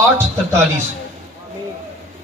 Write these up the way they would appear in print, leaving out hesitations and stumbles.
8:43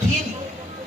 3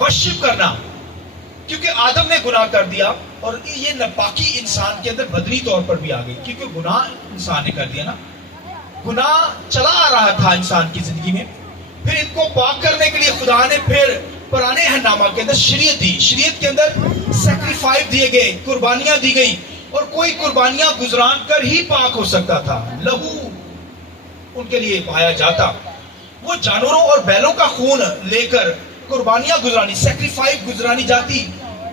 worship کرنا، کیونکہ آدم نے گناہ کر دیا اور یہ ناپاکی انسان کے اندر بدنی طور پر بھی آ گئی، کیونکہ گناہ انسان نے کر دیا نا، گناہ چلا آ رہا تھا انسان کی زندگی میں. پھر ان کو پاک کرنے کے لیے خدا نے پھر پرانے عہد نامہ کے اندر شریعت دی. شریعت کے اندر سیکریفائس دیے گئے، قربانیاں دی گئی، اور کوئی قربانیاں گزران کر ہی پاک ہو سکتا تھا. لہو ان کے لیے بہایا جاتا، وہ جانوروں اور بیلوں کا خون لے کر قربانیاں گزرانی، سیکریفائس گزرانی جاتی،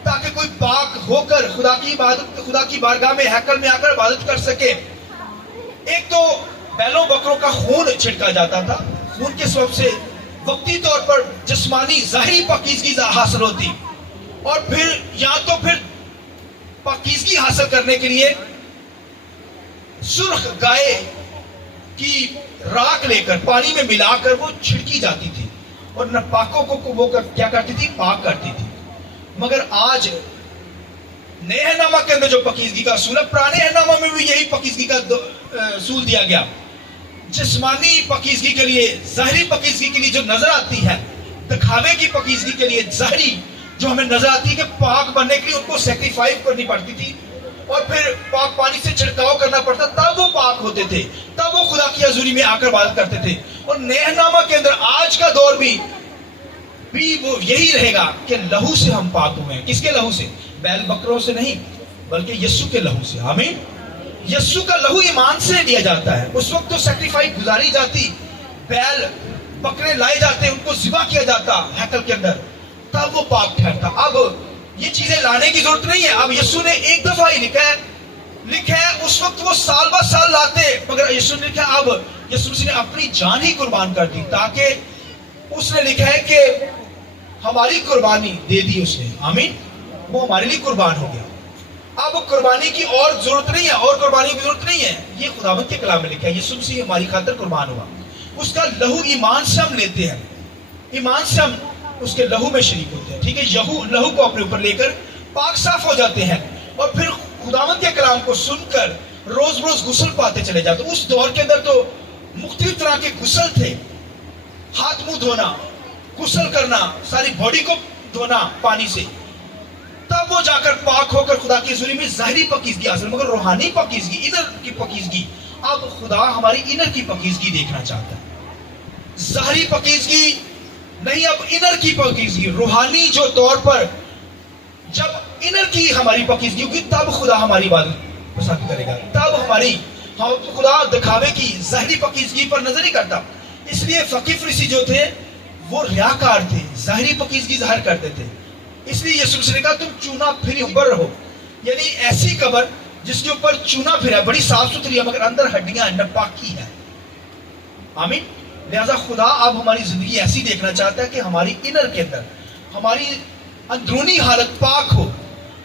تاکہ کوئی پاک ہو کر خدا کی عبادت، خدا کی بارگاہ میں ہیکل میں آ کر عبادت کر سکے. ایک تو بیلوں بکروں کا خون چھڑکا جاتا تھا، خون کے سبب سے وقتی طور پر جسمانی ظاہری پاکیزگی حاصل ہوتی، اور پھر یا تو پھر پاکیزگی حاصل کرنے کے لیے سرخ گائے کی راکھ لے کر پانی میں ملا کر وہ چھڑکی جاتی تھی، اور ناپاکوں کو وہ کیا کرتی تھی؟ پاک کرتی تھی. مگر آج نئے عہد نامہ کے اندر جو پاکیزگی کا اصول ہے، پرانے عہد نامہ میں بھی یہی پاکیزگی کا اصول دیا گیا. جسمانی پاکیزگی کے لیے، ظاہری پاکیزگی کے لیے جو نظر آتی ہے، دکھاوے کی پاکیزگی کے لیے ظاہری جو ہمیں نظر آتی ہے کہ پاک بننے کے لیے ان کو سیکریفائس کرنی پڑتی تھی، اور پھر پاک پانی سے چھڑکاؤ کرنا پڑتا، تب وہ پاک ہوتے تھے، تب وہ خدا کی حضوری میں آ کر عبادت کرتے تھے. اور نئے عہد نامہ کے اندر آج کا دور بھی وہ یہی رہے گا کہ لہو سے ہم پاک ہوئے ہیں. کس کے لہو سے؟ بیل بکروں سے نہیں، بلکہ یسوع کے لہو سے. آمین. یسوع کا لہو ایمان سے لیا جاتا ہے. اس وقت تو سیکریفائس گزاری جاتی، بیل بکرے لائے جاتے، ان کو ذبح کیا جاتا ہیکل کے اندر، تب وہ پاک ٹھہرتا. اب یہ چیزیں لانے کی ضرورت نہیں ہے. اب یسوع نے ایک دفعہ ہی لکھا ہے. اس وقت وہ سال بہ سال لاتے، مگر یسوع نے لکھا اب یسوع نے اپنی جان ہی قربان کر دی، تاکہ اس نے لکھا ہے کہ ہماری قربانی دے دی اس نے. آمین. وہ ہمارے لیے قربان ہو گیا. اب قربانی کی اور ضرورت نہیں ہے، اور قربانی کی ضرورت نہیں ہے. یہ خداوند کے کلام میں لکھا ہے، یسوع مسیح ہماری خاطر قربان ہوا. اس کا لہو ایمان سے ہم لیتے ہیں، ایمان سے ہم اس کے لہو میں شریک ہوتے ہیں. ٹھیک ہے، لہو کو اپنے اوپر لے کر پاک صاف ہو جاتے ہیں، اور پھر خداوند کے کلام کو سن کر روز روز غسل پاتے چلے جاتے. اس دور کے اندر تو مختلف طرح کے غسل تھے، ہاتھ منہ دھونا، غسل کرنا، ساری باڈی کو دھونا پانی سے، تب وہ جا کر پاک ہو کر خدا کی حضوری میں ظاہری پاکیزگی حاصل. مگر روحانی پاکیزگی، انر کی پاکیزگی، اب خدا ہماری انر کی پاکیزگی دیکھنا چاہتا ہے. ظاہری پاکیزگی نہیں، اب انر کی پاکیزگی. روحانی جو طور پر جب انر کی ہماری پاکیزگی ہوگی، تب خدا ہماری عبادت پسند کرے گا. تب خدا دکھاوے کی ظاہری پاکیزگی پر نظر نہیں کرتا. اس لیے فقیہ فریسی جو تھے وہ ریاکار تھے، ظاہری پاکیزگی ظاہر کرتے تھے. اس لیے یسوع نے کہا تم چونا پھری اوپر رہو، یعنی ایسی قبر جس کے اوپر چونا پھرا، بڑی صاف ستھری ہے مگر اندر ہڈیاں ہیں، ناپاکی ہے. آمین. لہذا خدا اب ہماری زندگی ایسی دیکھنا چاہتا ہے کہ ہماری انر کے اندر ہماری اندرونی حالت پاک ہو،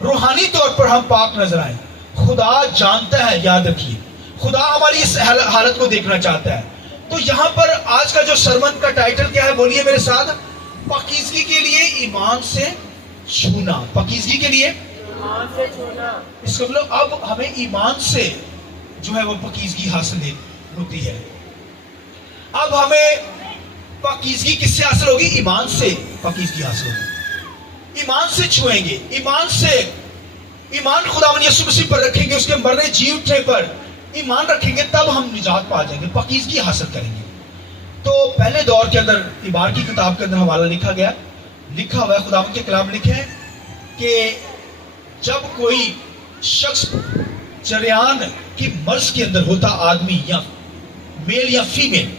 روحانی طور پر ہم پاک نظر آئیں. خدا جانتا ہے، یاد رکھیے، خدا ہماری اس حالت کو دیکھنا چاہتا ہے. تو یہاں پر آج کا جو سرمن کا ٹائٹل کیا ہے؟ بولیے میرے ساتھ. پاکیزگی کے لیے ایمان سے چھونا. پاکیزگی کے لیے ایمان سے چھونا. اس کا مطلب اب ہمیں ایمان سے جو ہے وہ پاکیزگی حاصل ہوتی ہے. اب ہمیں پاکیزگی کس سے حاصل ہوگی؟ ایمان سے پاکیزگی حاصل ہوگی. ایمان سے چھوئیں گے، ایمان سے، ایمان خداوند یسوع مسیح پر رکھیں گے، اس کے مرنے جی اٹھنے پر ایمان رکھیں گے، تب ہم نجات پا جائیں گے، پاکیزگی حاصل کریں گے. تو پہلے دور کے اندر عبار کی کتاب کے اندر حوالہ لکھا گیا، لکھا ہوا ہے، خداوند کے کلام لکھے ہیں کہ جب کوئی شخص جریان کی مرض کے اندر ہوتا، آدمی یا میل یا فیمیل،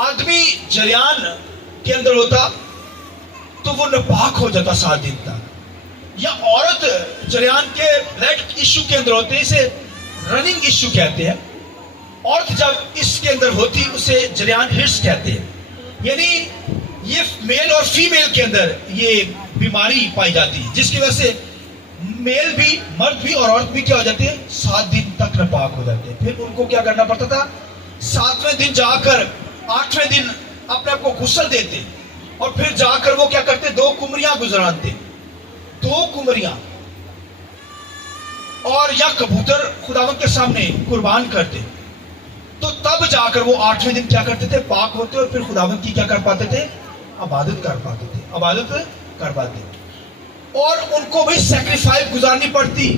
آدمی جریان کے اندر ہوتا تو وہ ناپاک ہو جاتا 7 دن تک. یا عورت جریان کے بلڈ ایشو کے اندر ہوتے، اسے رننگ ایشو کہتے ہیں. عورت جب اس کے اندر ہوتی اسے جریان ہرس کہتے ہیں. یعنی یہ میل اور فیمیل کے اندر یہ بیماری پائی جاتی ہے، جس کی وجہ سے میل بھی، مرد بھی اور عورت بھی کیا ہو جاتے ہیں؟ 7 دن تک ناپاک ہو جاتے ہیں. پھر ان کو کیا کرنا پڑتا تھا؟ 7ویں دن جا کر 8ویں دن اپنے آپ کو غسل دیتے، اور پھر جا کر وہ کیا کرتے؟ 2 کمریاں گزرانتے، 2 کمریاں اور یا کبوتر خداوند کے سامنے قربان کرتے. تو تب جا کر وہ 8ویں دن کیا کرتے تھے؟ پاک ہوتے، اور پھر خداوند کی کیا کر پاتے تھے؟ عبادت کر پاتے اور ان کو بھی سیکریفائس گزارنی پڑتی،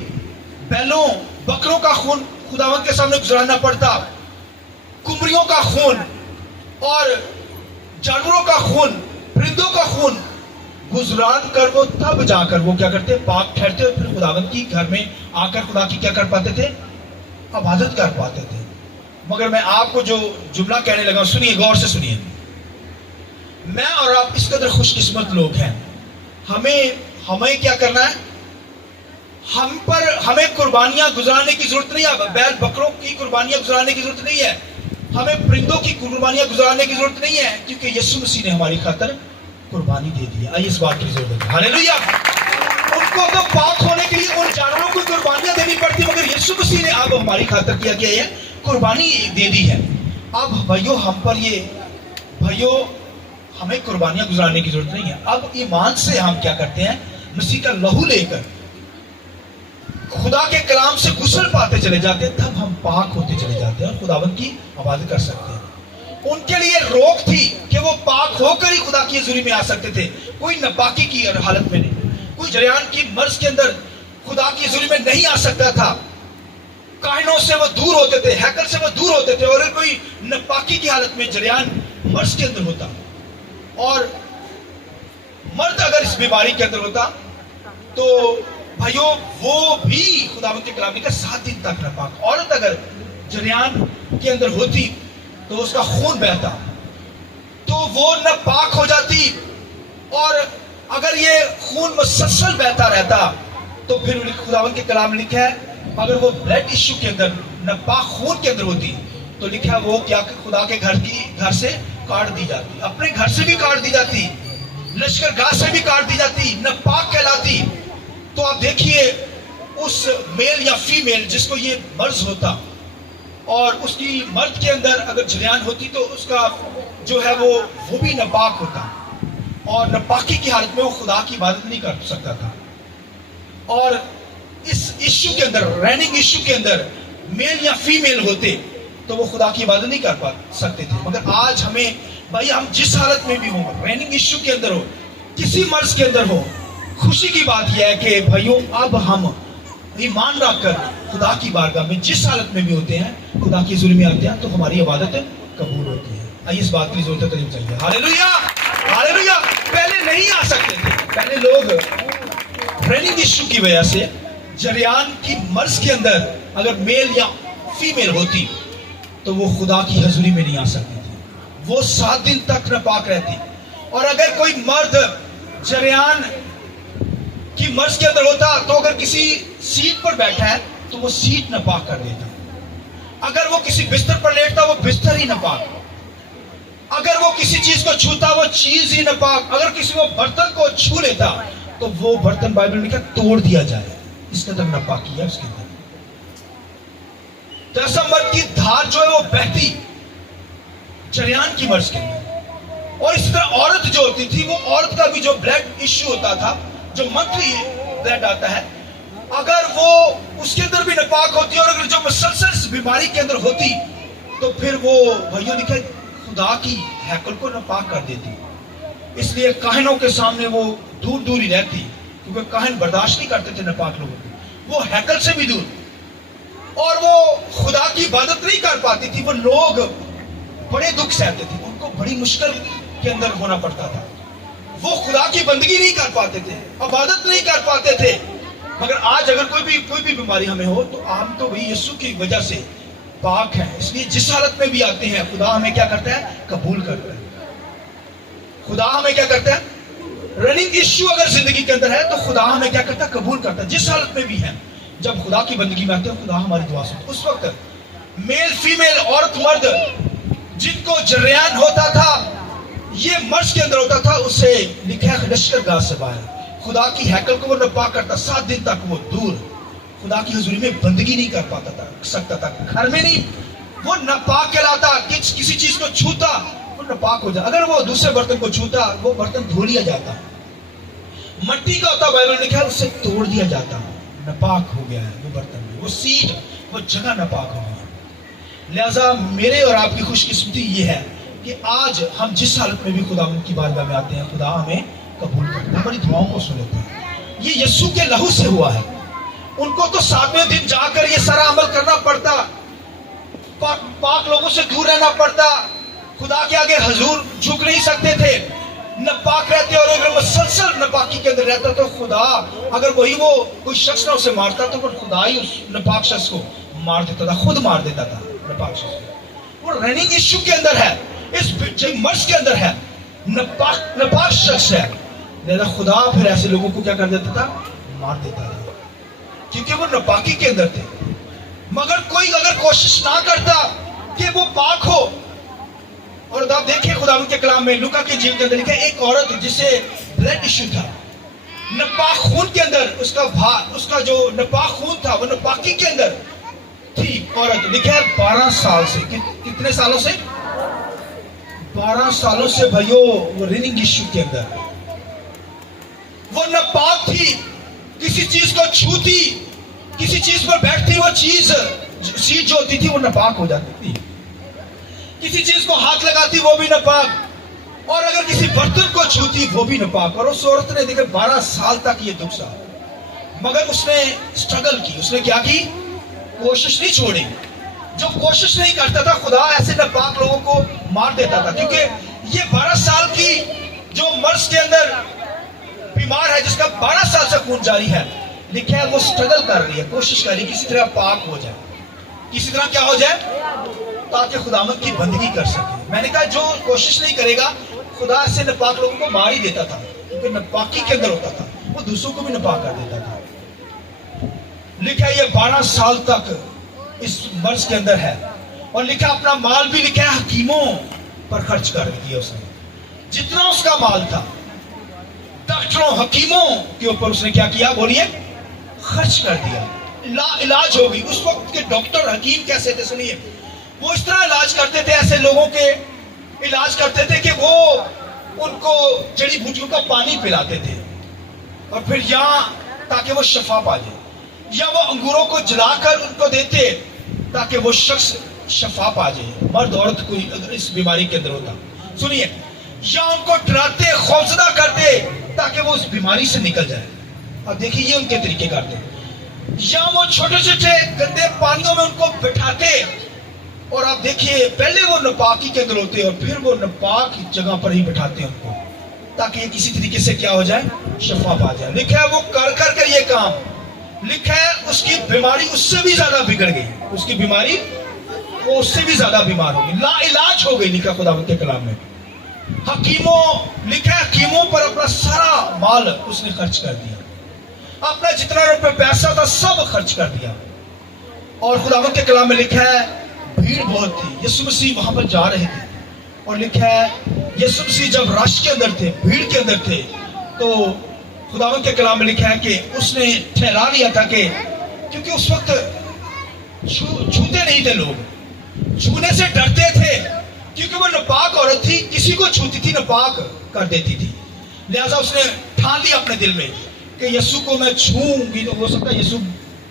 بیلوں بکروں کا خون خداوند کے سامنے گزارنا پڑتا، کمریوں کا خون اور جانوروں کا خون، پرندوں کا خون گزران کر وہ تب جا کر وہ کیا کرتے، پاک ٹھہرتے اور پھر خداوند کی گھر میں آ کر خدا کی کیا کر پاتے تھے، عبادت کر پاتے تھے۔ مگر میں آپ کو جو جملہ کہنے لگا سنیے، غور سے سنیے، میں اور آپ اس قدر خوش قسمت لوگ ہیں، ہمیں کیا کرنا ہے، ہمیں قربانیاں گزارنے کی ضرورت نہیں ہے، بیل بکروں کی قربانیاں گزارنے کی ضرورت نہیں ہے، ہمیں پرندوں کی قربانیاں گزارنے کی ضرورت نہیں ہے، کیونکہ یسوع مسیح نے ہماری خاطر قربانی دے دی ہے۔ آئیے اس بات کی ضرورت ہے، ہاللیلویہ۔ ان کو تو پاک ہونے کے لیے ان جانوروں کو قربانیاں دینی پڑتی، مگر یسوع مسیح نے اب ہماری خاطر کیا ہے، قربانی دے دی ہے۔ اب بھائیو ہمیں قربانیاں گزارنے کی ضرورت نہیں ہے، اب ایمان سے ہم کیا کرتے ہیں، مسیح کا لہو لے کر خدا کے کلام سے غسل پاتے چلے جاتے ہیں، تب ہم پاک ہوتے چلے جاتے ہیں اور خداوند کی عبادت کر سکتے ہیں۔ ان کے لیے روک تھی کہ وہ پاک ہو کر ہی خدا کی حضوری میں آ سکتے تھے، کوئی ناپاکی کی حالت میں نہیں، کوئی جریان کی مرض کے اندر خدا کی حضوری میں نہیں آ سکتا تھا۔ کاہنوں سے وہ دور ہوتے تھے، ہیکل سے وہ دور ہوتے تھے، اور کوئی ناپاکی کی حالت میں جریان مرض کے اندر ہوتا اور مرد اگر اس بیماری کے اندر ہوتا تو بھائیو وہ بھی خداوند کے کلام کا 7 دن تک ناپاک۔ عورت اگر جریان کے اندر ہوتی تو اس کا خون بہتا تو وہ ناپاک ہو جاتی، اور اگر یہ خون مسلسل بہتا رہتا تو پھر خداوند کے کلام میں لکھا ہے اگر وہ بلڈ ایشو کے اندر ناپاک خون کے اندر ہوتی تو لکھا ہے وہ کیا خدا کے گھر سے کاٹ دی جاتی، اپنے گھر سے بھی کاٹ دی جاتی، لشکر گاہ سے بھی کاٹ دی جاتی، ناپاک کہلاتی۔ تو آپ دیکھیے اس میل یا فیمیل جس کو یہ مرض ہوتا اور اس کی مرد کے اندر اگر جریان ہوتی تو اس کا جو ہے وہ بھی ناپاک ہوتا، اور ناپاکی کی حالت میں وہ خدا کی عبادت نہیں کر سکتا تھا۔ اور اس ایشو کے اندر، ریننگ ایشو کے اندر میل یا فیمیل ہوتے تو وہ خدا کی عبادت نہیں کر سکتے تھے۔ مگر آج ہمیں بھائی ہم جس حالت میں بھی ہوں، ریننگ ایشو کے اندر ہو، کسی مرض کے اندر ہو، خوشی کی بات یہ ہے کہ بھائیوں اب ہم ایمان رکھ کر خدا کی بارگاہ میں جس حالت میں بھی ہوتے ہیں خدا کی حضوری میں آتے ہیں تو ہماری عبادت قبول ہوتی ہے۔ آئیے اس بات کی ضرورت کرنی چاہیے، ہاللیلویہ ہاللیلویہ۔ پہلے نہیں آ سکتے تھے، پہلے لوگ ریننگ ایشو کی وجہ سے جریان کی مرض کے اندر اگر میل یا فیمیل ہوتی تو وہ خدا کی حضوری میں نہیں آ سکتی تھی، وہ 7 دن تک ناپاک رہتی۔ اور اگر کوئی مرد جریان کی مرض کے اندر ہوتا تو اگر کسی سیٹ پر بیٹھا ہے تو وہ سیٹ ناپاک کر دیتا، اگر وہ کسی بستر پر لیٹتا وہ بستر ہی ناپاک، اگر وہ کسی چیز کو چھوتا وہ چیز ہی ناپاک، اگر کسی وہ برتن کو چھو لیتا تو وہ برتن بائبل میں کیا توڑ دیا جائے، اس قدر ناپاکی ہے اس کے اندر۔ تو ایسا مرد کی دھار جو ہے وہ بہتی جریان کی مرض کے اندر۔ اور اس طرح عورت جو ہوتی تھی وہ عورت کا بھی جو بلڈ ایشو ہوتا تھا، جو منتھلی بلڈ آتا ہے، اگر وہ اس کے اندر بھی ناپاک ہوتی اور اگر جو مسلسل اس بیماری کے اندر ہوتی تو پھر وہ بھائیوں نے کہا خدا کی ہیکل کو ناپاک کر دیتی۔ اس لیے کاہنوں کے سامنے وہ دور دور ہی رہتی، کیونکہ کاہن برداشت نہیں کرتے تھے ناپاک لوگوں کو، وہ ہیکل سے بھی دور، اور وہ خدا کی عبادت نہیں کر پاتی تھی۔ وہ لوگ بڑے دکھ سہتے تھے، ان کو بڑی مشکل کے اندر ہونا پڑتا تھا، وہ خدا کی بندگی نہیں کر پاتے تھے، عبادت نہیں کر پاتے تھے۔ مگر آج اگر کوئی بھی بیماری ہمیں ہو تو ہم تو وہی یسوع کی وجہ سے پاک ہیں، اس لیے جس حالت میں بھی آتے ہیں خدا ہمیں کیا کرتا ہے، قبول کرتا ہے۔ خدا ہمیں کیا کرتا ہے، رننگ ایشو اگر زندگی کے اندر ہے تو خدا ہمیں کیا کرتا ہے، قبول کرتا ہے، جس حالت میں بھی ہے۔ جب خدا کی بندگی میں آتے ہیں خدا ہماری دعا سنتا ہے۔ اس وقت میل فیمیل عورت مرد جن کو جریان ہوتا تھا، یہ مرض کے اندر ہوتا تھا، اسے لکھا ہے لشکر گاہ سے باہر خدا کی ہیکل کو وہ ناپاک کرتا، 7 دن تک وہ دور خدا کی حضوری میں بندگی نہیں کر پاتا تھا، سکتا تھا، گھر میں نہیں، وہ ناپاک کہلاتا، کسی چیز کو چھوتا وہ ناپاک ہو جاتا، اگر وہ دوسرے برتن کو چھوتا وہ برتن دھو لیا جاتا، مٹی کا ہوتا بائبل میں لکھا ہے اسے توڑ دیا جاتا، ناپاک ہو گیا ہے وہ برتن میں، وہ سیٹ وہ جگہ ناپاک ہو گئی۔ لہذا میرے اور آپ کی خوش قسمتی یہ ہے کہ آج ہم جس حالت میں بھی خدا کی بارگاہ میں آتے ہیں خدا ہمیں قبول کرتا ہے, ہماری دعاؤں کو سن لیتا ہے. یہ یسوع کے لہو سے ہوا ہے. ان کو تو 7ویں دن جا کر یہ سارا عمل کرنا پڑتا, پاک لوگوں سے دور رہنا پڑتا, خدا کے آگے حضور جھک نہیں سکتے تھے, ناپاک رہتے, اور اگر مسلسل ناپاکی کے اندر رہتا تو خدا اگر وہی وہ کوئی شخص نہ اسے مارتا تو پھر خدا ہی اس ناپاک شخص کو مار دیتا تھا, خود مار دیتا تھا ناپاک شخص کو. وہ رننگ ایشو کے اندر ہے, اس مرض کے اندر ہے, ناپاک شخص ہے, لہذا خدا پھر ایسے لوگوں کو کیا کر دیتا تھا, مار دیتا تھا, کیونکہ وہ ناپاکی کے اندر تھے. مگر کوئی اگر کوشش نہ کرتا کہ وہ پاک ہو, اور آپ دیکھیں خدا کے کلام میں لوکا کے جیل کے اندر لکھا ہے ایک عورت جسے بلڈ ایشو تھا, ناپاک خون کے اندر, اس کا جو ناپاک خون تھا وہ ناپاکی کے اندر تھی عورت. لکھا ہے 12 سال سے, کتنے سالوں سے, 12 سالوں سے بھائیو وہ رننگ ایشو کے اندر, وہ ناپاک تھی, کسی چیز کو چھوتی, کسی چیز پر بیٹھتی, وہ چیز جو ہوتی تھی وہ ناپاک ہو جاتی تھی, کسی چیز کو ہاتھ لگاتی وہ بھی ناپاک, اور اگر کسی برتن کو چھوتی وہ بھی ناپاک. اور اس عورت نے دیکھا 12 سال تک یہ دکھ سہا, مگر اس نے سٹرگل کی, اس نے کیا کی, کوشش نہیں چھوڑی. جو کوشش نہیں کرتا تھا خدا ایسے ناپاک لوگوں کو مار دیتا تھا, کیونکہ یہ 12 سال کی جو مرض کے اندر بیمار ہے, جس کا 12 سال سے خون جاری ہے, لکھا ہے وہ سٹرگل کر رہی ہے, کوشش کر رہی ہے کسی طرح پاک ہو جائے, کسی طرح کیا ہو جائے, تاکہ خداوند کی بندگی کر سکے. میں نے کہا جو کوشش نہیں کرے گا خدا ایسے ناپاک لوگوں کو مار ہی دیتا تھا, کیونکہ ناپاکی کے اندر ہوتا تھا, وہ دوسروں کو بھی ناپاک کر دیتا تھا. لکھا ہے یہ 12 سال تک اس مرض کے اندر ہے, اور لکھا اپنا مال بھی لکھا ہے حکیموں پر خرچ کر دیا اس نے, جتنا اس کا مال تھا ڈاکٹروں حکیموں کے اوپر اس نے کیا کیا, بولیے, خرچ کر دیا. لا علاج ہو گئی. اس وقت کے ڈاکٹر حکیم کیسے تھے سنیے, وہ اس طرح علاج کرتے تھے, ایسے لوگوں کے علاج کرتے تھے کہ وہ ان کو جڑی بوٹیوں کا پانی پلاتے تھے, اور پھر یہاں تاکہ وہ شفا پا جائے, یا وہ انگوروں کو جلا کر ان کو دیتے تاکہ وہ شخص شفا پا جائے, مرد عورت کوئی اگر اس بیماری کے اندر ہوتا. سنیے, یا ان کو ڈراتے, خوفزدہ کرتے تاکہ وہ اس بیماری سے نکل جائے. اب دیکھیے یہ ان کے طریقے کرتے, یا وہ چھوٹے چھوٹے گندے پانیوں میں ان کو بٹھاتے, اور آپ دیکھیے پہلے وہ ناپاکی کے اندر ہوتے اور پھر وہ ناپاک جگہ پر ہی بٹھاتے ہیں ان کو, تاکہ یہ کسی طریقے سے کیا ہو جائے, شفا پا جائے. لکھا ہے وہ کر یہ کام, لکھا ہے اس کی بیماری اس سے بھی زیادہ بگڑ گئی, اس کی بیماری وہ اس سے بھی زیادہ بیمار ہو گئی, لا علاج ہو گئی. لکھا خدا کے کلام میں حکیموں, لکھا ہے حکیموں پر اپنا سارا مال اس نے خرچ کر دیا, اپنا جتنا روپے پیسہ تھا سب خرچ کر دیا. اور خداوند کے کلام میں لکھا ہے بھیڑ بہت تھی, یسوع مسیح وہاں پر جا رہے تھے, اور لکھا ہے یسوع مسیح جب رش کے اندر تھے, بھیڑ کے اندر تھے, تو خداوند کے کلام میں لکھا ہے کہ اس نے ٹھہرا لیا تھا کہ کیونکہ اس وقت چھوتے نہیں تھے لوگ, چھونے سے ڈرتے تھے, کیونکہ وہ ناپاک عورت تھی, کسی کو چھوتی تھی ناپاک کر دیتی تھی. لہذا اس نے ٹھان لیا اپنے دل میں کہ یسوع کو میں چھوں گی تو ہو سکتا ہے یسوع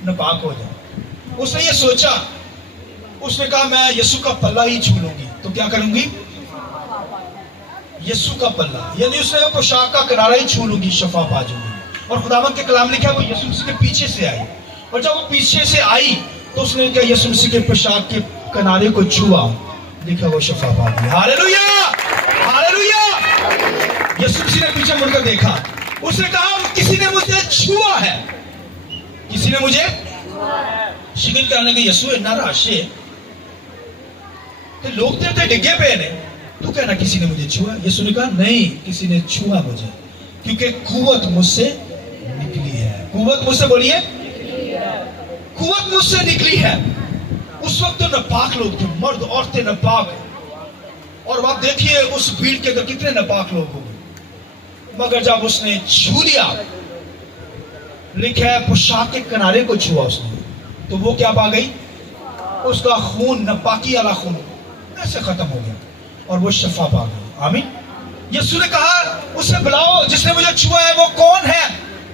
ناپاک ہو جائے. اس نے یہ سوچا, اس نے کہا میں یسوع کا پلہ ہی چھو لوں گی تو کیا کروں گی, یسوع کا پلہ, یعنی اس نے پوشاک کا کنارہ ہی چھو لوں گی, شفا پا جاؤں گی. اور خداوند کے کلام لکھا ہے وہ یسوع مسیح کے پیچھے سے آئی, اور جب وہ پیچھے سے آئی تو اس نے کہا یسوع مسیح کے پوشاک کے کنارے کو چھوا, لکھا وہ شفا پا گئی. Hallelujah, hallelujah. یسوع مسیح نے پیچھے مڑ کر دیکھا, اس نے کہا کسی نے مجھے چھوا ہے, کسی نے مجھے شکل کرنے کے یسوع اتنا رش ہے کہ لوگ تیرے ڈگے پہ نے, تو کہنا کسی نے مجھے چھوا. یسوع نے کہا نہیں, کسی نے چھوا مجھے, کیونکہ قوت مجھ سے نکلی ہے. قوت مجھ سے, بولیے, قوت مجھ سے نکلی ہے. اس وقت تو ناپاک لوگ تھے, مرد عورتیں ناپاک, اور آپ دیکھیے اس بھیڑ کے اندر کتنے ناپاک لوگ ہو گئے. مگر جب اس نے چھو لیا, لکھا ہے پوشاک کے کنارے کو چھوا اس نے, تو وہ کیا پا گئی, اس کا خون, ناپاکی والا خون ایسے ختم ہو گیا اور وہ شفا پا گئی. آمین. یسوع نے کہا اسے بلاؤ جس نے مجھے چھوا ہے, وہ کون ہے.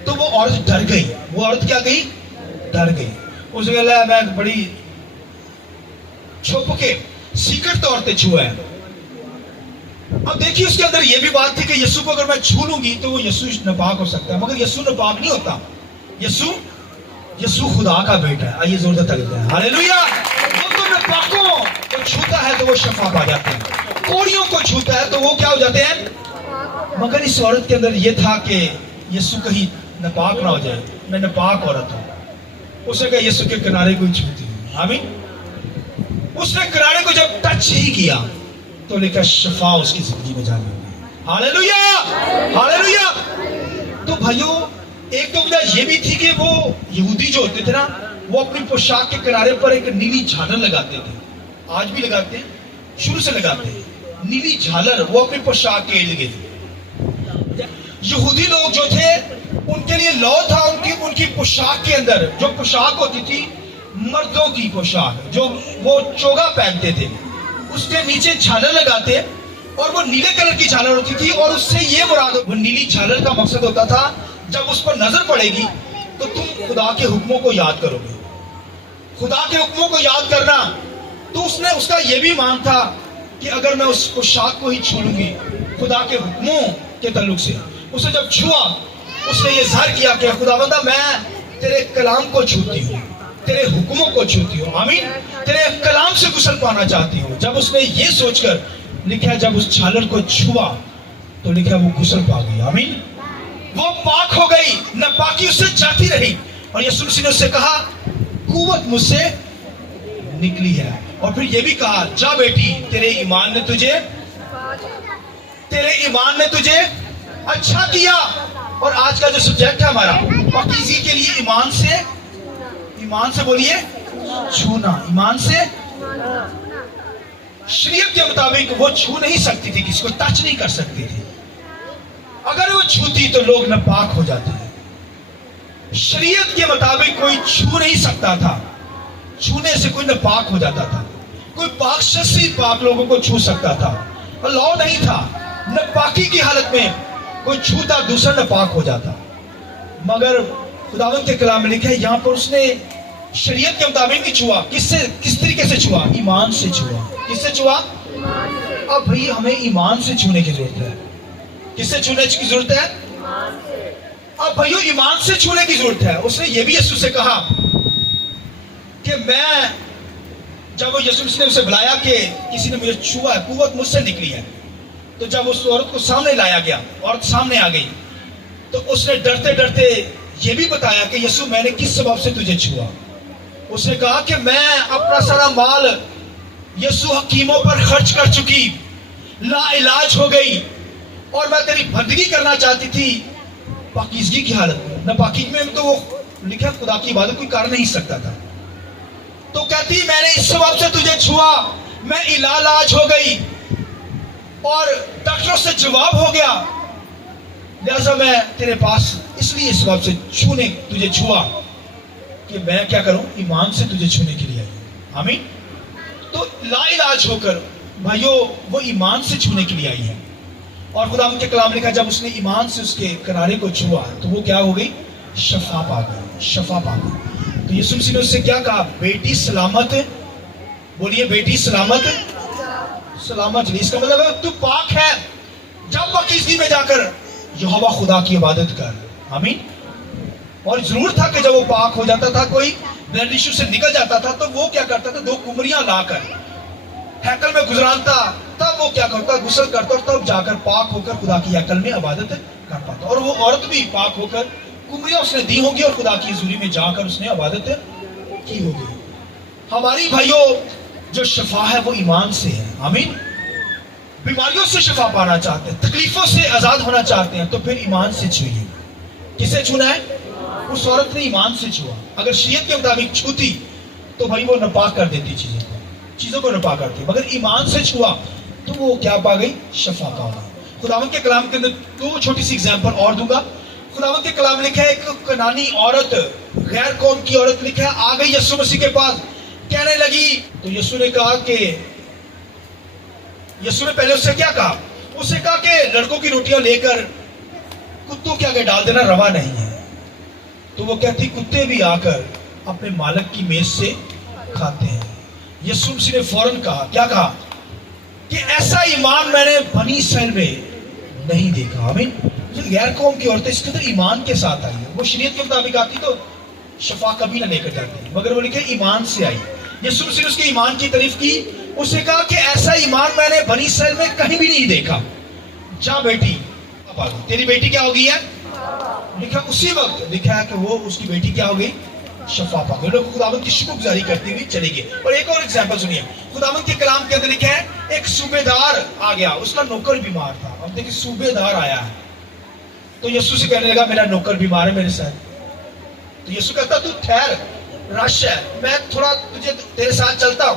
تو وہ عورت ڈر گئی. وہ عورت کیا گئی, ڈر گئی. اس نے کہا میں بڑی چھپ کے سیکرٹ طور پہ چھوا ہے, اب دیکھیے اس کے اندر یہ بھی بات تھی کہ یسوع کو اگر میں چھو لوں گی تو وہ یسوع ناپاک ہو سکتا ہے، مگر یسوع ناپاک نہیں ہوتا. یسوع خدا کا بیٹا ہے. آئیے زور سے تکلیف ہے. ہاللیلویہ. وہ تو ناپاکوں کو چھوتا ہے تو وہ شفا پا جاتے ہیں، کوڑیوں کو چھوتا ہے تو وہ کیا ہو جاتے ہیں. مگر اس عورت کے اندر یہ تھا کہ یسوع کہیں ناپاک نہ ہو جائے، میں ناپاک عورت ہوں. اس نے کہا یسوع کے کنارے کو ہی چھوتی ہوں. آمین. اس نے کنارے کو جب ٹچ ہی کیا تو لکھا شفا اس کی زندگی میں جاری ہو گئی. ہاللیلویہ ہاللیلویہ. تو بھائیو ایک تو وجہ یہ بھی تھی کہ وہ یہودی جو ہوتے تھے نا، وہ اپنی پوشاک کے کنارے پر ایک نیلی جھالر لگاتے تھے. آج بھی لگاتے ہیں، شروع سے لگاتے ہیں نیلی جھالر وہ اپنی پوشاک کے ارد گرد. یہودی لوگ جو تھے ان کے لیے لو تھا ان کی پوشاک کے اندر جو پوشاک ہوتی تھی مردوں کی پوشاک، جو وہ چوگا پہنتے تھے، اس کے نیچے جھالر لگاتے اور وہ نیلے کلر کی جھالر ہوتی تھی. اور اس سے یہ مراد، وہ نیلی جھالر کا مقصد ہوتا تھا جب اس پر نظر پڑے گی تو تم خدا کے حکموں کو یاد کرو گے. خدا کے حکموں کو یاد کرنا. تو اس کا یہ بھی مان تھا کہ اگر میں اس پوشاک کو ہی چھو لوں گی خدا کے حکموں کے تعلق سے. اسے جب چھوا اس نے یہ ظاہر کیا کہ خدا بندہ میں تیرے کلام کو چھوتی ہوں، تیرے حکموں کو چھوتی ہوں. آمین. تیرے کلام سے غسل پانا چاہتی ہوں. جب اس نے یہ سوچ کر لکھا جب اس جھالر کو چھوا تو لکھا وہ غسل پا گئی. آمین. وہ پاک ہو گئی، ناپاکی اس سے جاتی رہی. اور یسوع مسیح نے اس سے کہا قوت مجھ سے نکلی ہے. اور پھر یہ بھی کہا جا بیٹی تیرے ایمان نے تجھے اچھا کیا. اور آج کا جو سبجیکٹ ہے ہمارا پاکیزگی کے لیے ایمان سے بولیے چھونا. ایمان سے شریعت کے مطابق وہ چھو نہیں سکتی تھی، کسی کو ٹچ نہیں کر سکتی تھی. اگر وہ چھوتی تو لوگ ناپاک ہو جاتے ہیں. شریعت کے مطابق کوئی چھو نہیں سکتا تھا، چھونے سے کوئی ناپاک ہو جاتا تھا. کوئی پاک شخص ہی پاک لوگوں کو چھو سکتا تھا. اللہ نہیں تھا. ناپاکی کی حالت میں کوئی چھوتا دوسرا ناپاک ہو جاتا. مگر خداوند کے کلام میں لکھا ہے یہاں پر اس نے شریعت کے مطابق نہیں چھوا. کس طریقے سے چھوا؟ ایمان سے چھوا. کس سے چھوا؟ اب بھئی ہمیں ایمان سے چھونے کی ضرورت ہے. کس سے چھونے کی ضرورت ہے؟ اب بھائیو ایمان سے چھونے کی ضرورت ہے. اس نے یہ بھی یسوع سے کہا کہ میں جب وہ یسوع نے اسے بلایا کہ کسی نے مجھے چھوا ہے، قوت مجھ سے نکلی ہے، تو جب اس عورت کو سامنے لایا گیا، عورت سامنے آ گئی، تو اس نے ڈرتے ڈرتے یہ بھی بتایا کہ یسوع میں نے کس سبب سے تجھے چھوا. اس نے کہا کہ میں اپنا سارا مال یسوع حکیموں پر خرچ کر چکی، لا علاج ہو گئی، اور میں تیری بندگی کرنا چاہتی تھی پاکیزگی کی حالت میں. نہ پاکیزگی میں تو وہ لکھا خدا کی عبادت کوئی کر نہیں سکتا تھا. تو کہتی میں نے اس سبب سے تجھے چھوا، میں علاج ہو گئی اور ڈاکٹروں سے جواب ہو گیا، لہذا میں تیرے پاس اس لیے اس سبب سے تجھے چھوا کہ میں کیا کروں، ایمان سے تجھے چھونے کے لیے آئی. آمین. تو لا علاج ہو کر بھائیو وہ ایمان سے چھونے کے لیے آئی ہے. اور خدا کے کلام لکھا جب اس نے ایمان سے اس کے کنارے کو چھوا تو وہ کیا ہو گئی؟ شفا پا گئی. شفا پا گئی. تو یسوع مسیح نے اس سے کیا کہا؟ بیٹی سلامت. بولیے بیٹی سلامت. سلامت چلی. اس کا مطلب ہے تو پاک ہے. جب پاکیزگی میں جا کر یہوہ خدا کی عبادت کر. آمین. اور ضرور تھا کہ جب وہ پاک ہو جاتا تھا، کوئی بلڈ ایشو سے نکل جاتا تھا، تو وہ کیا کرتا تھا؟ 2 کمریاں لا کر ہیکل میں گزرانتا، تب وہ کیا کرتا؟ غسل کرتا، اور تب جا کر پاک ہو کر خدا کی ہیکل میں عبادت کر پاتا. اور وہ عورت بھی پاک ہو کر کمریاں اس نے دی ہوں گی اور خدا کی حضوری میں جا کر اس نے عبادت کی ہوگی. ہماری بھائیوں جو شفا ہے وہ ایمان سے ہے. آمین. بیماریوں سے شفا پانا چاہتے ہیں، تکلیفوں سے آزاد ہونا چاہتے ہیں، تو پھر ایمان سے چھوئیے. کسے چھونا ہے؟ اس عورت نے ایمان سے چھوا. اگر شریعت کے مطابق چھوتی تو بھائی وہ ناپاک کر دیتی چیزوں کو ناپاک کرتی. مگر ایمان سے چھوا تو وہ کیا پا گئی؟ شفا پا گئی. خداوند کے کلام کے اندر 2 چھوٹی سی ایگزامپل اور دوں گا. خداوند کے کلام لکھا ہے ایک کنانی عورت، غیر قوم کی عورت لکھا ہے، آ گئی یسوع مسیح کے پاس، کہنے لگی. تو یسوع نے کہا کہ یسوع نے پہلے اس سے کیا کہا؟ اس سے کہا کہ لڑکوں کی روٹیاں لے کر کتوں کے آگے ڈال دینا روا نہیں ہے. تو وہ کہتی کتے بھی آ کر اپنے مالک کی میز سے کھاتے ہیں. یسوع مسیح نے فوراً کہا، کیا کہا؟ کہ ایسا ایمان میں نے بنی اسرائیل میں نہیں دیکھا. آمین. غیر قوم کی عورتیں اس کے اندر ایمان کے ساتھ آئی ہے. وہ شریعت کے مطابق آتی تو شفا کبھی نہ لے کر جاتی, مگر وہ لکھے ایمان سے آئی. یسوع مسیح نے اس کے ایمان کی تعریف کی. اس نے کہا کہ ایسا ایمان میں نے بنی اسرائیل میں کہیں بھی نہیں دیکھا. جا بیٹی, تیری بیٹی کیا ہو گئی ہے؟ لکھا اسی وقت لکھا ہے کہ وہ اس کی بیٹی کیا ہو گئی؟ شفا پا گئی. لوگ خداوند کی شکر گزاری کرتی ہوئی چلی گئی. اور ایک اور ایگزامپل سنیے, خداوند کے کلام کے اندر لکھا ہے ایک صوبے دار آ گیا, اس کا نوکر بیمار تھا. اب دیکھیں صوبے دار آیا ہے تو یسوع سے کہنے لگا میرا نوکر بیمار ہے میرے ساتھ. تو یسوع کہتا تو ٹھہر, رش ہے, میں تھوڑا تجھے تیرے ساتھ چلتا ہوں.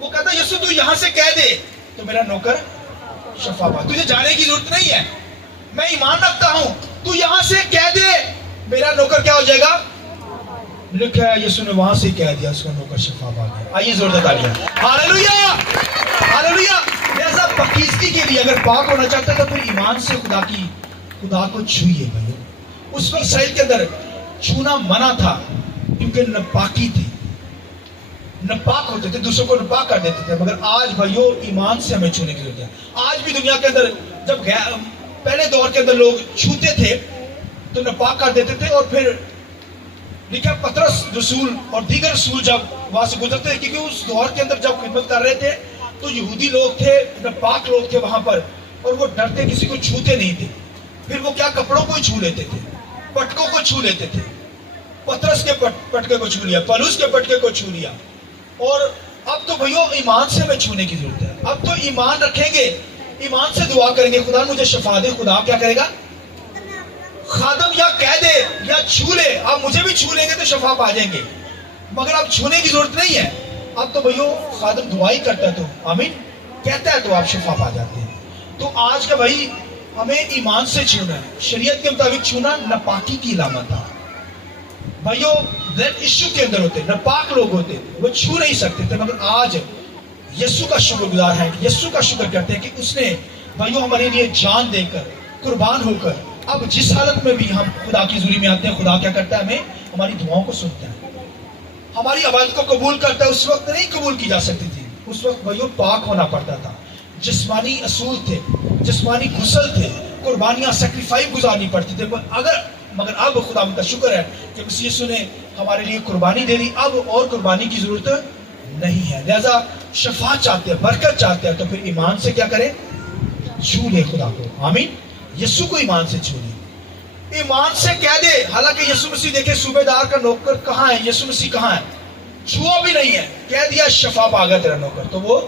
وہ کہتا یسوع تو یہاں سے کہہ دے تو میرا نوکر شفا پا, تجھے جانے کی ضرورت نہیں ہے, میں ایمان رکھتا ہوں, تو یہاں سے کہہ دے میرا نوکر کیا ہو جائے گا. لکھا ہے یسوع نے وہاں سے کہہ دیا, اس کا نوکر شفا پا گیا. آئیے زور سے تالیاں. Hallelujah hallelujah. لہذا پاکیزگی کے لیے اگر پاک ہونا چاہتا ہے تو پھر ایمان سے خدا کو چھوئیے بھائی. اس وقت اسرائیل کے اندر چھونا منع تھا کیونکہ ناپاکی تھی, ناپاک ہوتے تھے, دوسروں کو ناپاک کر دیتے تھے. مگر آج بھائیو ایمان سے ہمیں چھونے کی ضرورت ہے. آج بھی دنیا کے اندر جب پہلے دور کے اندر لوگ چھوتے تھے تو ناپاک کر دیتے تھے, اور پھر لکھا پترس رسول اور دیگر رسول جب وہاں سے گزرتے تھے, کیونکہ اس دور کے اندر جب خدمت کر رہے تھے تو یہودی لوگ تھے, ناپاک لوگ تھے وہاں پر, اور وہ ڈرتے کسی کو چھوتے نہیں تھے. پھر وہ کیا کپڑوں کو چھو لیتے تھے, پٹکوں کو چھو لیتے تھے. پترس کے پٹکے کو چھو لیا, پولس کے پٹکے کو چھو لیا. اور اب تو بھائیو ایمان سے ہمیں چھونے کی ضرورت ہے. اب تو ایمان رکھیں گے, ایمان سے دعا کریں گے, خدا مجھے شفا دے. خدا کیا کرے گا؟ خادم یا کہہ دے یا چھو لے. اب مجھے بھی چھو لیں گے تو شفا پا جائیں گے, مگر اب چھونے کی ضرورت نہیں ہے. اب تو بھائیو خادم دعا ہی کرتا ہے تو آمین کہتا ہے تو آپ شفا پا جاتے ہیں. تو آج کا بھائی ہمیں ایمان سے چھونا ہے. شریعت کے مطابق چھونا ناپاکی کی علامت ہے بھائیو. بلڈ ایشو کے اندر ہوتے, ناپاک لوگ ہوتے, وہ چھو نہیں سکتے تھے. مگر آج یسوع کا شکر گزار ہے, یسوع کا شکر کرتے ہیں کہ اس نے بھائیو ہمارے لیے جان دے کر, قربان ہو کر, اب جس حالت میں بھی ہم خدا کی حضوری میں آتے ہیں, خدا کیا کرتا ہے؟ ہمیں ہماری دعاؤں کو سنتا ہے, ہماری عبادت کو قبول کرتا ہے. اس وقت نہیں قبول کی جا سکتی تھی, اس وقت بھائیو پاک ہونا پڑتا تھا. جسمانی اصول تھے, جسمانی غسل تھے, قربانیاں سیکریفائس گزارنی پڑتی تھے. مگر اب خدا کا شکر ہے کہ مسیح یسوع نے ہمارے لیے قربانی دے دی, اب اور قربانی کی ضرورت نہیں ہے. لہذا شفا چاہتے ہیں, برکت چاہتے ہیں تو پھر ایمان سے کیا کریں؟ چھو لے خدا کو. آمین. یسوع کو ایمان سے چھو لے, ایمان سے کہہ دے. حالانکہ یسوع مسیح دیکھے صوبے دار کا نوکر کہاں ہے, یسوع مسیح کہاں ہے؟ چھوا بھی نہیں ہے, کہہ دیا شفا پا گیا تیرا نوکر, تو وہ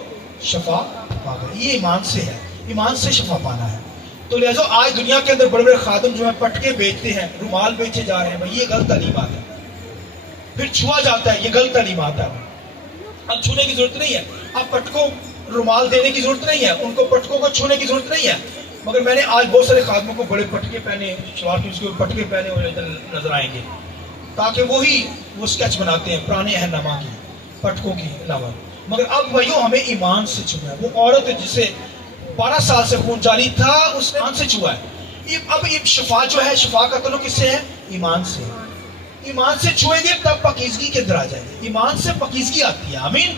شفا پا گیا. یہ ایمان سے ہے, ایمان سے شفا پانا ہے. تو لہذا آج دنیا کے اندر بڑے بڑے خادم جو ہیں پٹکے بیچتے ہیں, رومال بیچے جا رہے ہیں, بھائی یہ غلط تعلیمات ہے. پھر چھوا جاتا ہے, یہ غلط تعلیمات ہے. اب چھونے کی ضرورت نہیں ہے, اب پٹکوں رومال دینے کی ضرورت نہیں ہے, ان کو پٹکوں کو چھونے کی ضرورت نہیں ہے. مگر میں نے آج بہت سارے خادموں کو بڑے پٹکے پہنے, شلوار کے پٹکے پہنے ہوئے نظر آئیں گے, تاکہ وہ اسکیچ بناتے ہیں پرانے اہنما کی, پٹکوں کی علاوہ. مگر اب بھائیو ہمیں ایمان سے چھونا ہے. وہ عورت جسے 12 سال سے خون جاری تھا, اس نے ایمان سے چھوا ہے. اب شفا جو ہے, شفا کا تعلق کس سے ہے؟ ایمان سے. ایمان سے چھوئیں گے تب پاکیزگی کے اندر آ جائیں گے. ایمان سے پاکیزگی آتی ہے. آمین.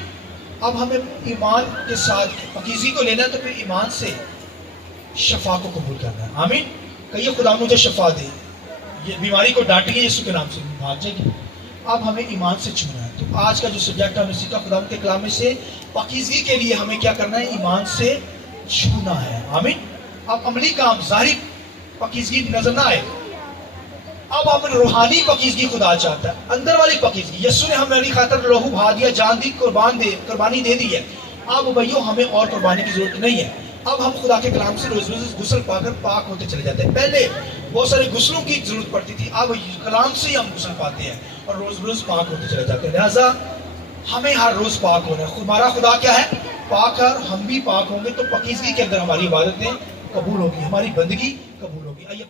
اب ہمیں ایمان کے ساتھ پاکیزگی کو لینا ہے, تو پھر ایمان سے شفا کو قبول کرنا ہے. آمین. کہیے خدا مجھے شفا دے, یہ بیماری کو ڈانٹیے یسوع کے نام سے, بھاگ جائے گی. اب ہمیں ایمان سے چھونا ہے. تو آج کا جو سبجیکٹ ہم نے سیکھا خدا کے کلام میں سے, پاکیزگی کے لیے ہمیں کیا کرنا ہے؟ ایمان سے چھونا ہے. آمین. اب عملی کام, ظاہری پاکیزگی نظر نہ آئے, اب ہم روحانی پاکیزگی خدا چاہتا ہے, اندر والی پاکیزگی. یسوع نے ہماری خاطر لہو بہا دیا, جان دی, قربانی دے دی ہے. اب بھائیو ہمیں اور قربانی کی ضرورت نہیں ہے. اب ہم خدا کے کلام سے روز روز غسل پا کر پاک ہوتے چلے جاتے ہیں. پہلے بہت سارے غسلوں کی ضرورت پڑتی تھی, اب کلام سے ہی ہم غسل پاتے ہیں اور روز روز پاک ہوتے چلے جاتے ہیں. لہٰذا ہمیں ہر روز پاک ہونا ہے. ہمارا خدا کیا ہے؟ پاک ہے. ہم بھی پاک ہوں گے تو پاکیزگی کے اندر ہماری عبادتیں قبول ہوگی, ہماری بندگی قبول ہوگی. آئیے